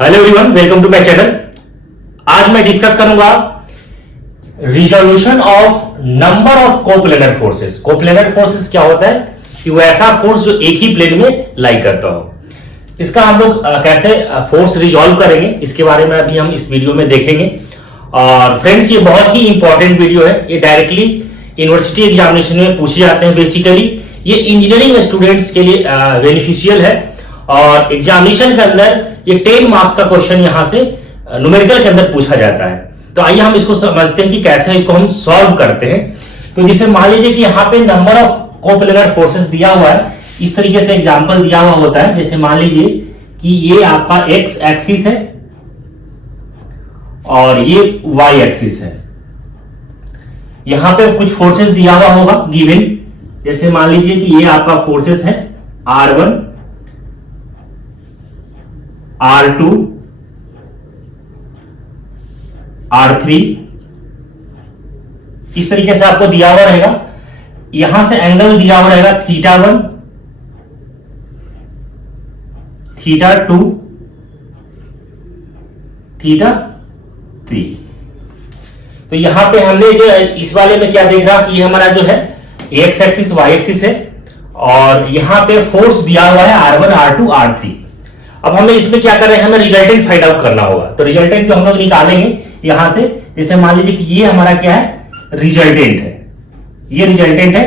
Hello everyone, welcome to my channel. आज मैं discuss करूंगा resolution of number of coplanar forces. Coplanar forces क्या होता है कि वो ऐसा फोर्स जो एक ही प्लेन में लाई करता हो। इसका हम लोग कैसे फोर्स रिजॉल्व करेंगे इसके बारे में अभी हम इस वीडियो में देखेंगे। और फ्रेंड्स, ये बहुत ही इंपॉर्टेंट वीडियो है। ये डायरेक्टली यूनिवर्सिटी एग्जामिनेशन में पूछे जाते हैं। बेसिकली ये इंजीनियरिंग स्टूडेंट्स के लिए बेनिफिशियल है और एग्जामिनेशन के अंदर ये 10 मार्क्स का क्वेश्चन यहां से न्यूमेरिकल के अंदर पूछा जाता है। तो आइए हम इसको समझते हैं कि कैसे इसको हम सॉल्व करते हैं। तो जैसे मान लीजिए कि यहाँ पे नंबर ऑफ कोप्लेनर फोर्सेस दिया हुआ है, इस तरीके से एग्जांपल दिया हुआ होता है। जैसे मान लीजिए कि ये आपका एक्स एक्सिस है और ये वाई एक्सिस है। यहां पे कुछ फोर्सेस दिया हुआ होगा गिवन। जैसे मान लीजिए कि ये आपका फोर्सेस है R1, R2, R3। इस तरीके से आपको दिया हुआ रहेगा। यहां से एंगल दिया हुआ रहेगा θ1, θ2, θ3। तो यहां पे हमने जो इस वाले में क्या देखा कि ये हमारा जो है एक्स एक्सिस वाई एक्सिस है और यहां पे फोर्स दिया हुआ है R1, R2, R3। अब हमें इसमें क्या कर रहे हैं, हमें रिजल्टेंट फाइंड आउट करना होगा। तो रिजल्टेंट जो हम लोग निकालेंगे यहां से, जैसे मान लीजिए कि ये हमारा क्या है, रिजल्टेंट है। ये रिजल्टेंट है,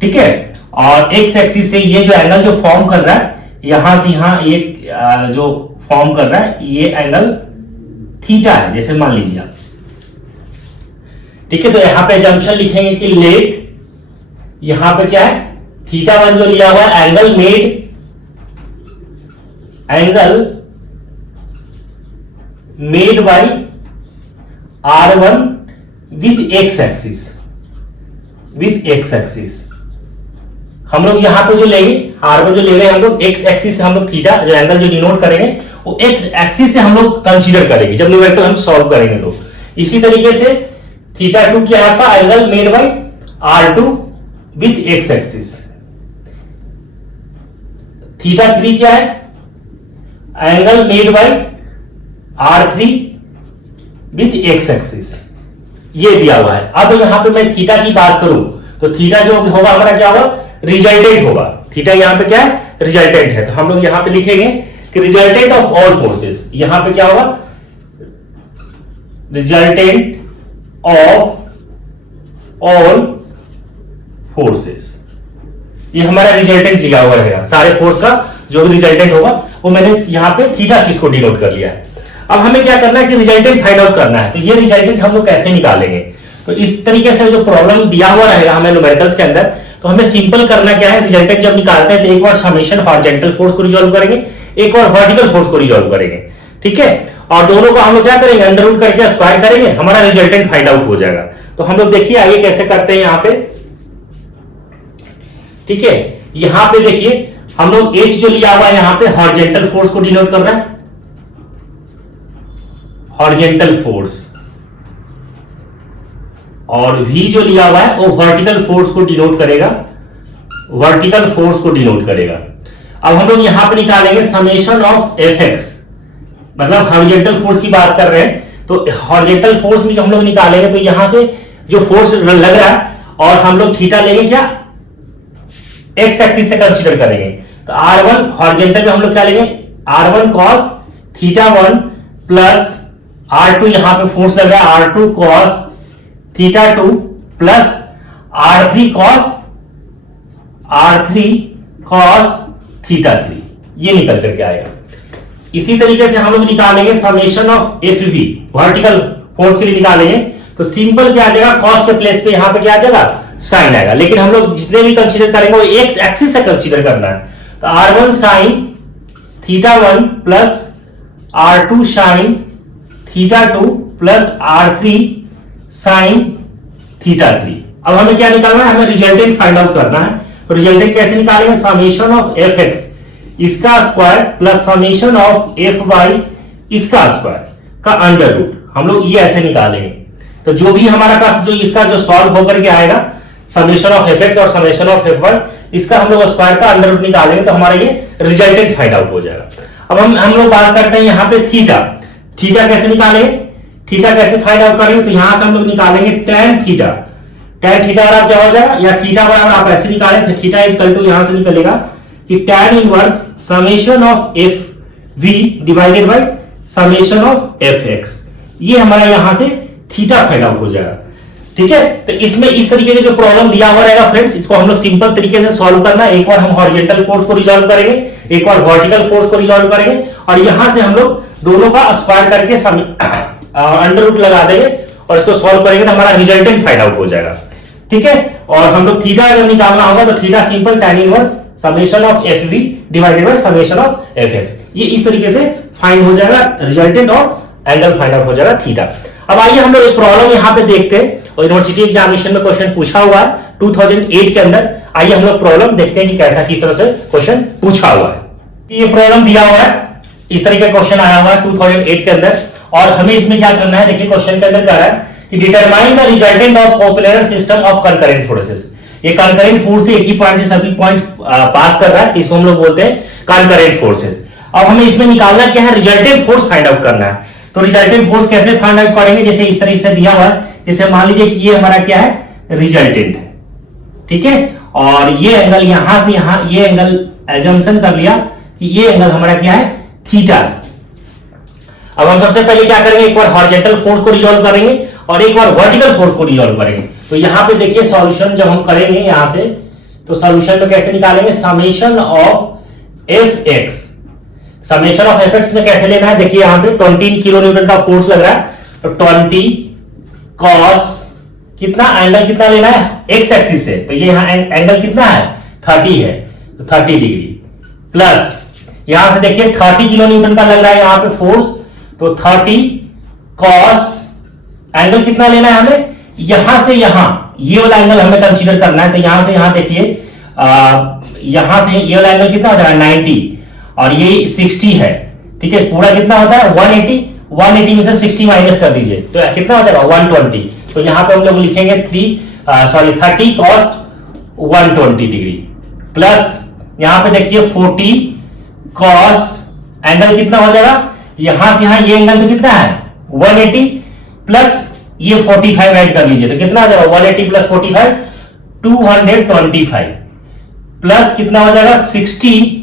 ठीक है। और एक्स एक्सिस से ये जो एंगल जो फॉर्म कर रहा है, यहां से यहां ये जो फॉर्म कर रहा है ये एंगल थीटा है, जैसे मान लीजिए आप, ठीक है। तो यहां पे जंक्शन लिखेंगे कि लेट, यहां पे क्या है θ1 जो लिया हुआ है, angle made bye R1 with X axis. हम लोग यहां पे जो लेंगे R1 जो ले रहे हैं हम लोग एक्स एक्सिस से, हम लोग थीटा जो एंगल जो डिनोट करेंगे वो एक्स एक्सिस से हम लोग कंसीडर करेंगे जब न्यूमेरिकल हम सॉल्व करेंगे। तो इसी तरीके से θ2 क्या है आपका, angle made by R2 with X axis. θ3 क्या है, angle made by R3 with X axis. ये दिया हुआ है। अब यहां पे मैं थीटा की बात करूं तो थीटा जो होगा हमारा क्या होगा, रिजल्टेंट होगा। थीटा यहां पे क्या है, रिजल्टेंट है। तो हम लोग यहां पे लिखेंगे कि रिजल्टेंट ऑफ ऑल फोर्सेस। यहां पे क्या होगा, रिजल्टेंट ऑफ ऑल फोर्सेस। ये हमारा रिजल्टेंट लिया हुआ रहेगा। सारे फोर्स का जो भी रिजल्टेंट होगा वो मैंने यहां पे थीटा से इसको डिनोट कर लिया है। अब हमें क्या करना है कि रिजल्टेंट फाइंड आउट करना है। तो ये रिजल्टेंट हम लोग कैसे निकालेंगे, तो इस तरीके से जो प्रॉब्लम दिया हुआ रहेगा हमें न्यूमेरिकल्स के अंदर, तो हमें सिंपल करना क्या है, रिजल्टेंट जब निकालते हैं तो एक बार समेशन हॉरिजॉन्टल फोर्स को रिजॉल्व करेंगे, एक बार वर्टिकल फोर्स को रिजॉल्व करेंगे, ठीक है। और दोनों को हम लोग क्या करेंगे, अंडर रूट करके स्क्वायर करेंगे, हमारा रिजल्टेंट फाइंड आउट हो जाएगा। तो हम लोग देखिए आगे कैसे करते हैं यहां पे, ठीक है। यहां पे देखिए हम लोग H जो लिया हुआ है यहां पे हॉरिजॉन्टल फोर्स को डिनोट कर रहा है, हॉरिजॉन्टल फोर्स, और V जो लिया हुआ है वो वर्टिकल फोर्स को डिनोट करेगा, वर्टिकल फोर्स को डिनोट करेगा। अब हम लोग यहां पे निकालेंगे समेशन ऑफ Fx, मतलब हॉरिजॉन्टल फोर्स की बात कर रहे हैं। तो हॉरिजॉन्टल फोर्स में जो हम लोग निकालेंगे तो यहां से जो फोर्स लग रहा है और हम लोग थीटा लेंगे क्या, एक्स एक्सिस से कंसीडर करेंगे। तो R1 हॉरिजॉन्टल में हम लोग क्या लेंगे, R1 cos θ1 प्लस R2, यहां पे फोर्स लग रहा है R2 cos θ2 plus R3 cos θ3। ये निकल करके आएगा। इसी तरीके से हम लोग निकालेंगे summation of FV, vertical force के लिए निकालेंगे। तो सिंपल क्या आ जाएगा, cos के प्लेस पे यहां पे क्या आ जाएगा, साइन आएगा। लेकिन हम लोग जितने भी कंसीडर करेंगे वो एक्स एक्सिस से कंसीडर करना है। तो R1 sin θ1 plus R2 sin θ2 plus R3 sin θ3। अब हमें क्या निकालना है, हमें रिजल्टेंट फाइंड आउट करना है। तो रिजल्टेंट कैसे निकालेंगे, समेशन ऑफ Fx इसका square plus summation of Fy इसका स्क्वायर का अंडर रूट, हम लोग ये ऐसे निकालेंगे। तो जो भी हमारा पास जो इसका जो सॉल्व होकर के आएगा, समेशन ऑफ Fx और समेशन ऑफ Fy, इसका हम लोग स्क्वायर का अंडर रूट निकालेंगे तो हमारा ये रिजल्टेंट फाइंड आउट हो जाएगा। अब हम लोग बात करते हैं यहाँ पे थीटा। थीटा कैसे निकालेंगे, थीटा कैसे फाइंड आउट करेंगे, तो यहां से हम लोग निकालेंगे tan थीटा। tan थीटा बराबर क्या हो जाएगा, या थीटा बराबर आप ऐसे निकालें तो थीटा इज इक्वल टू यहां से निकलेगा कि tan inverse summation of F V divided by summation of F X. ये हमारा यहां से थीटा फाइंड आउट हो जाएगा। ठीक है, तो इसमें इस तरीके का जो प्रॉब्लम दिया हुआ रहेगा फ्रेंड्स, इसको हम लोग सिंपल तरीके से सॉल्व करना है। एक बार हम हॉरिजॉन्टल फोर्स को रिजॉल्व करेंगे, एक बार वर्टिकल फोर्स को रिजॉल्व करेंगे, और यहां से हम लोग दोनों का स्क्वायर करके अंडर रूट लगा देंगे और इसको सॉल्व करेंगे तो हमारा रिजल्टेंट फाइंड आउट हो जाएगा। ठीक है, और हम लोग थीटा अगर निकालना होगा तो theta simple tan inverse summation of F V divided by summation of F X. ये इस तरीके से फाइंड हो जाएगा रिजल्टेंट और एंगल फाइंड आउट हो जाएगा थीटा। अब आइए हम लोग एक प्रॉब्लम यहां पे देखते हैं, और यूनिवर्सिटी एग्जामिनेशन में क्वेश्चन पूछा हुआ है 2008 के अंदर। आइए हम लोग प्रॉब्लम देखते हैं कि कैसा किस तरह से क्वेश्चन पूछा हुआ है। ये प्रॉब्लम दिया हुआ है, इस तरीके का क्वेश्चन आया हुआ है 2008 के अंदर, और हमें इसमें क्या करना है, देखिए क्वेश्चन के अंदर कह रहा है कि determine the resultant of coplanar system of concurrent forces. ये कंकरेंट फोर्स से एक ही पॉइंट से सभी पॉइंट पास कर रहा है, तो इसको हम लोग बोलते हैं कंकरेंट फोर्सेस। अब हमें इसमें निकालना क्या है, रिजल्टेंट फोर्स फाइंड आउट करना है। तो रिजल्टेंट फोर्स कैसे फाइंड आउट करेंगे, जैसे इस तरीके से दिया हुआ है, जैसे मान लीजिए कि ये हमारा क्या है, रिजल्टेंट है। ठीक है, और ये एंगल यहां से यहां, ये एंगल एजम्पशन कर लिया कि ये एंगल हमारा क्या है, थीटा। अब हम सबसे पहले क्या करेंगे, एक बार हॉरिजॉन्टल फोर्स को रिजॉल्व करेंगे और एक बार वर्टिकल फोर्स को रिजॉल्व करेंगे। तो यहां पे देखिए सॉल्यूशन जब हम करेंगे यहां से, तो सॉल्यूशन में कैसे निकालेंगे, summation of F x. Summation of F x में कैसे लेना है, देखिए यहां पे 20 किलो न्यूटन का फोर्स लग रहा है, तो 20 कॉस कितना, एंगल कितना लेना है एक्स एक्सिस से, तो ये यहां एंगल कितना है 30 है, तो 30 डिग्री, प्लस यहां से देखिए 30 किलो न्यूटन का लग रहा है यहां पे फोर्स, तो 30 कॉस एंगल कितना लेना है हमें, यहां से यहां ये वाला एंगल हमें कंसीडर करना है। तो यहां से यहां देखिए यहां से ये वाला एंगल कितना हो जाएगा 90, और ये 60 है। ठीक है, पूरा कितना होता है 180, 180 में से 60 माइनस कर दीजिए तो कितना हो जाएगा 120। तो यहां पे हम लोग लिखेंगे 30 कॉस 120 डिग्री, प्लस यहां पे देखिए 40 कॉस एंगल कितना हो जाएगा, यहां से यहां ये एंगल तो कितना है 180, प्लस ये 45 ऐड कर लीजिए तो कितना आ जाएगा 180 प्लस 45 225, प्लस कितना हो जाएगा 60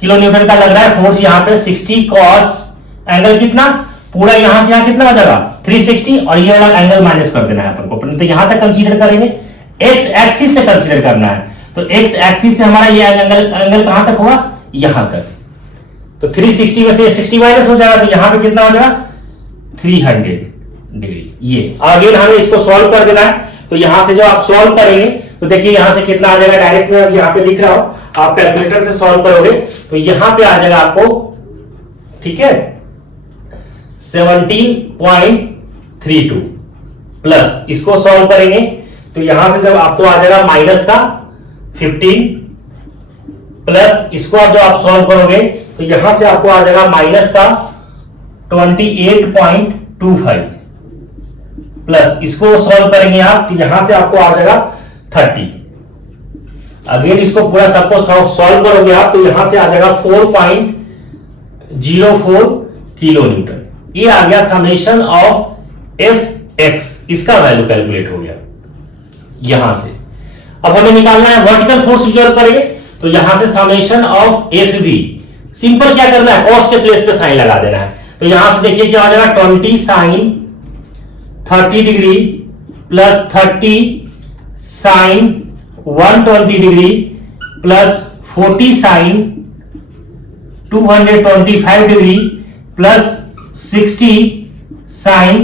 किलो न्यूटन का लग रहा है फोर्स यहां पे, 60 कॉस एंगल कितना, पूरा यहां से यहां कितना हो जाएगा 360, और ये वाला एंगल माइनस कर देना है अपन को। तो यहां तक कंसीडर करेंगे, एक्स एक्सिस से कंसीडर करना है, तो एक्स एक्सिस से हमारा ये एंगल कहां तक होगा, यहां तक। तो 360 में से 60 माइनस हो जाएगा, तो यहां पे कितना हो जाएगा 300 डिग्री। ये आगे हमें इसको सॉल्व कर देना है। तो यहां से जब आप सॉल्व करेंगे तो देखिए यहां से कितना आ जाएगा, डायरेक्ट में यहां पे दिख रहा हो, आप कैलकुलेटर से सॉल्व करोगे तो यहां पे आ जाएगा आपको, ठीक है 17.32, प्लस इसको सॉल्व करेंगे तो यहां से जब आपको आ जाएगा माइनस का 15, प्लस इसको जब आप सॉल्व करोगे तो यहां से आपको आ जाएगा माइनस का 28.25, प्लस इसको सॉल्व करेंगे आप तो यहां से आपको आ जाएगा 30। अगेन इसको पूरा सबको सॉल्व करोगे आप तो यहां से आ जाएगा 4.04 किलो न्यूटन। ये आ गया समेशन ऑफ एफ एक्स, इसका वैल्यू कैलकुलेट हो गया यहां से। अब हमें निकालना है वर्टिकल फोर्स रिजॉल्व करेंगे तो यहां से summation of F V, simple क्या करना है कॉस के प्लेस पे साइन लगा देना है। तो यहां से देखिए क्या आ जाएगा 20 sine 30 degree plus 30 sine 120 degree plus 40 sine 225 degree plus 60 sine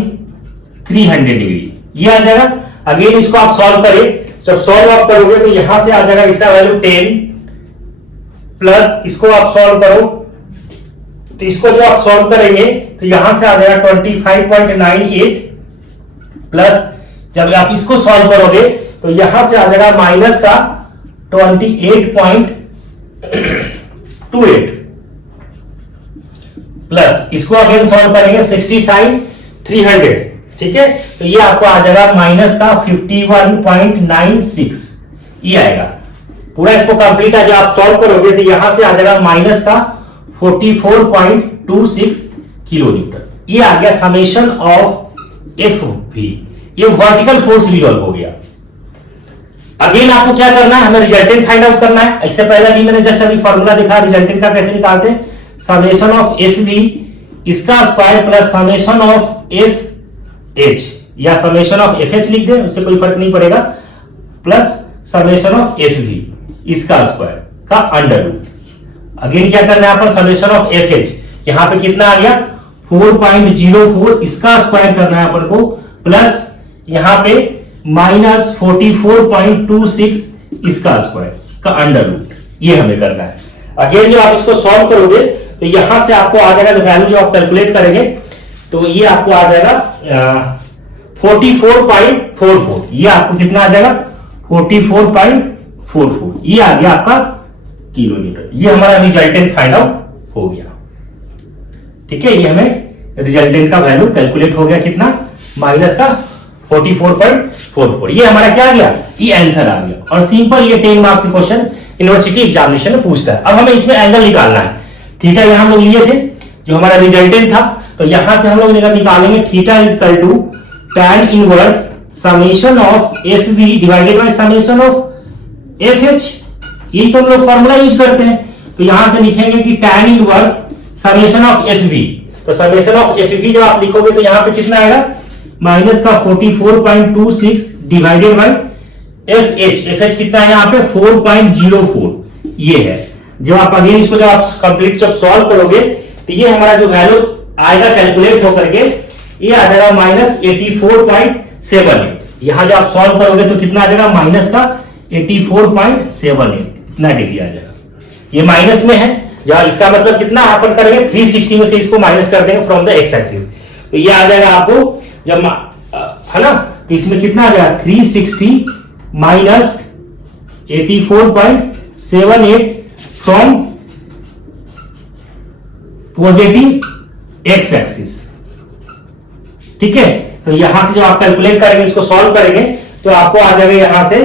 300 degree, ये आ जाएगा। अगेन इसको आप सॉल्व करें, जब सॉल्व आप करोगे तो यहां से आ जाएगा इसका वैल्यू 10, प्लस इसको आप सॉल्व करो तो इसको जो आप सॉल्व करेंगे तो यहां से आ जाएगा 25.98, प्लस जब आप इसको सॉल्व करोगे तो यहां से आ जाएगा माइनस का 28.28, प्लस इसको अगेन सॉल्व करेंगे 60 साइन 300, ठीक है। तो ये आपको आ जाएगा माइनस का 51.96, ये आएगा। पूरा इसको कंप्लीट है जब आप सॉल्व करोगे तो यहां से आ जाएगा माइनस का 44.26 किलो न्यूटन। ये आ गया समेशन ऑफ एफ वी, ये वर्टिकल फोर्स रिजॉल्व हो गया। अगेन आपको क्या करना है, हमें रिजल्टेंट फाइंड आउट करना है। इससे पहले भी मैंने जस्ट अभी फॉर्मूला दिखा रिजल्टेंट का कैसे निकालते हैं, समेशन ऑफ एफ वी इसका square plus summation of F H, या समेशन ऑफ एफ एच लिख दे, उससे कोई फर्क नहीं पड़ेगा, plus summation of F V इसका स्क्वायर का अंडर रूट। अगेन क्या करना है यहाँ पर, समेशन ऑफ एफ एच, यहां पे कितना आ गया 4.04, इसका स्क्वायर करना है अपन को, प्लस यहां पे माइनस 44.26 इसका स्क्वायर का अंडर रूट, ये हमें करना है। अगेन जो आप इसको सॉल्व करोगे तो यहां से आपको आ जाएगा, जो वैल्यू जो आप कैलकुलेट करेंगे तो ये आपको आ जाएगा 44.44, ये आपको कितना आ जाएगा 44.44, ये आ गया आपका किलो न्यूटन। ये हमारा रिजल्टेंट फाइंड आउट हो गया। ठीक है, ये हमें रिजल्टेंट का वैल्यू कैलकुलेट हो गया, कितना, माइनस का 44.44, ये हमारा क्या आ गया, ये आंसर आ गया। और सिंपल ये 10 मार्क्स का क्वेश्चन यूनिवर्सिटी एग्जामिनेशन में पूछता है। अब हमें इसमें एंगल निकालना है। थीटा यहां हम लोग लिए थे, जो हमारा रिजल्टेंट था, तो यहां से हम लोग निकालेंगे theta is equal to tan inverse summation of F V divided by summation of F H. ये तो हम लोग फॉर्मूला यूज करते हैं, तो यहां से लिखेंगे कि tan inverse summation of F V, तो समेशन ऑफ एफ वी जब आप लिखोगे तो यहां पे कितना आएगा, माइनस का 44.26 डिवाइडेड बाय एफ एच कितना है यहाँ पे 4.04, ये है। जब आप अगेन इसको जब आप कंप्लीट जब सॉल्व करोगे तो ये हमारा जो वैल्यू आएगा कैलकुलेट होकर के, ये आ जाएगा माइनस 84.78। यहां जब आप सॉल्व करोगे तो कितना आ जाएगा, माइनस का 84.78, इतना डिग्री आ जाएगा। ये माइनस में है, जहां इसका मतलब कितना अपन करेंगे 360 में से इसको माइनस कर देंगे फ्रॉम द एक्स एक्सिस, तो ये आ जाएगा आपको जब है ना, तो इसमें कितना आ जाएगा 360 minus 84.78 from positive x axis. ठीक है, तो यहां से जो आप कैलकुलेट करेंगे, इसको सॉल्व करेंगे तो आपको आ जाएगा यहां से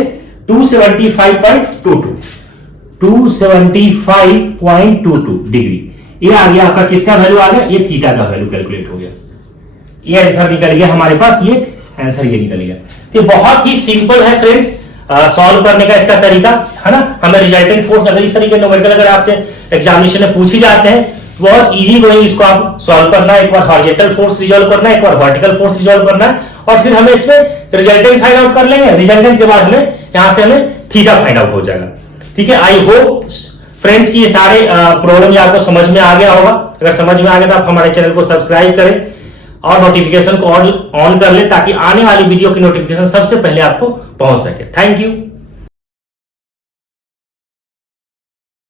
275.22 डिग्री। ये आ गया आपका, किसका वैल्यू आ गया, ये थीटा का वैल्यू कैलकुलेट हो गया। ये आंसर निकल गया हमारे पास, ये आंसर ये निकल गया। तो बहुत ही सिंपल है फ्रेंड्स सॉल्व करने का इसका तरीका, है ना। हमें रिजल्टेंट फोर्स अगर इस तरीके न्यूमेरिकल अगर आपसे एग्जामिनेशन में पूछी जाते हैं, बहुत इजी गोइंग इसको आप सॉल्व करना है। एक बार हॉरिजॉन्टल फोर्स रिजॉल्व करना है, एक बार वर्टिकल फोर्स रिजॉल्व करना है, और फिर हमें इसमें रिजल्टेंट फाइंड आउट कर लेंगे। रिजल्टेंट के बाद हमें यहां से हमें थीटा फाइंड आउट हो जाएगा। ठीक है, आई होप फ्रेंड्स की ये सारे प्रॉब्लम आपको समझ में आ गया होगा। अगर समझ में आ गया तो आप हमारे चैनल को सब्सक्राइब करें और नोटिफिकेशन को ऑन कर ले, ताकि आने वाली वीडियो की नोटिफिकेशन सबसे पहले आपको पहुंच सके। Thank you.